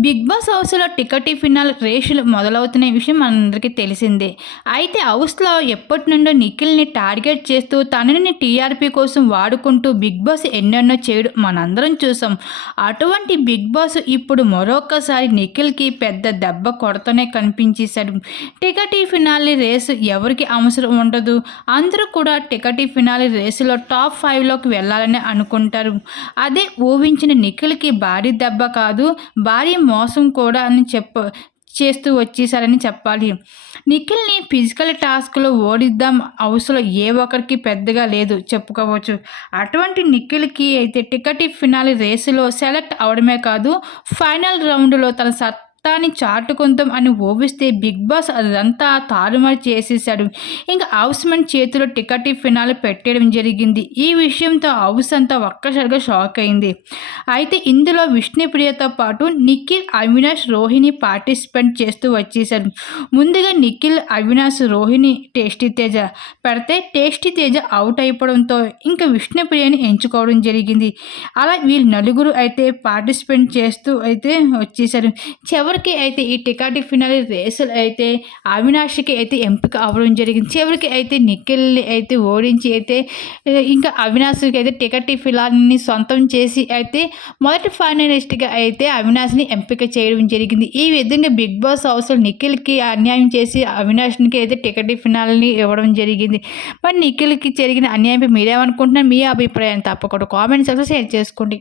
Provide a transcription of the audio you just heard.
Big boss హౌస్‌లో ticket phenol రేసులు మొదలవుతున్న విషయం మనందరికీ తెలిసిందే. అయితే హౌస్‌లో ఎప్పటినుండో నిఖిల్‌ని టార్గెట్ చేస్తూ తనని టీఆర్పీ కోసం వాడుకుంటూ బిగ్ బాస్ ఎన్నెన్నో చేయడం మనందరం చూసాం. అటువంటి బిగ్ బాస్ ఇప్పుడు మరొక్కసారి నిఖిల్‌కి పెద్ద దెబ్బ కొడతనే కనిపించేశాడు. టికెట్ ఫినాలే రేసు ఎవరికి అవసరం ఉండదు. అందరూ కూడా టికెట్ ఫినాలే రేసులో టాప్ 5లోకి వెళ్ళాలని అనుకుంటారు. అదే ఊహించిన నిఖిల్‌కి భారీ దెబ్బ కాదు, భారీ మోసం కూడా అని చేస్తూ వచ్చేసారని చెప్పాలి. నిఖిల్‌ని ఫిజికల్ టాస్క్‌లో ఓడిద్దాం హౌస్‌లో ఏ ఒక్కరికి పెద్దగా లేదు చెప్పుకోవచ్చు. అటువంటి నిఖిల్‌కి అయితే టికెట్ ఫినాలే రేసులో సెలెక్ట్ అవ్వడమే కాదు, ఫైనల్ రౌండ్‌లో తన సత్తాని చాటుకుందాం అని ఊహిస్తే బిగ్ బాస్ అదంతా తారుమారు చేసేసాడు. ఇంక హౌస్‌మేట్ చేతిలో టికెట్ ఫినాలే పెట్టేయడం జరిగింది. ఈ విషయంతో హౌస్ అంతా ఒక్కసారిగా షాక్ అయింది. అయితే ఇందులో విష్ణుప్రియతో పాటు నిఖిల్, అవినాష్, రోహిణి పార్టిసిపేట్ చేస్తూ వచ్చేశారు. ముందుగా నిఖిల్, అవినాష్, రోహిణి, టేస్టీ తేజ పెడితే టేస్టీ తేజ అవుట్ అయిపోవడంతో ఇంకా విష్ణుప్రియని ఎంచుకోవడం జరిగింది. అలా వీళ్ళు నలుగురు అయితే పార్టిసిపేట్ చేస్తూ అయితే వచ్చేశారు. చివరికి అయితే ఈ టికెట్ ఫినాలే రేసులు అయితే అవినాష్‌కి అయితే ఎంపిక అవ్వడం జరిగింది. చివరికి అయితే నిఖిల్‌ని అయితే ఓడించి అయితే ఇంకా అవినాష్‌కి అయితే టికెట్ ఫినాల్‌ని సొంతం చేసి అయితే మొదటి ఫైనలిస్ట్‌గా అయితే అవినాష్‌ని ఎంపిక చేయడం జరిగింది. ఈ విధంగా బిగ్ బాస్ హౌస్‌లో నిఖిల్‌కి అన్యాయం చేసి అవినాష్‌కి అయితే టికెట్ ఫినాల్‌ని ఇవ్వడం జరిగింది. మరి నిఖిల్‌కి జరిగిన అన్యాయంపై మీరేమనుకుంటున్నారు? మీ అభిప్రాయాన్ని తప్పకుండా కామెంట్ సెక్షన్‌లో షేర్ చేసుకోండి.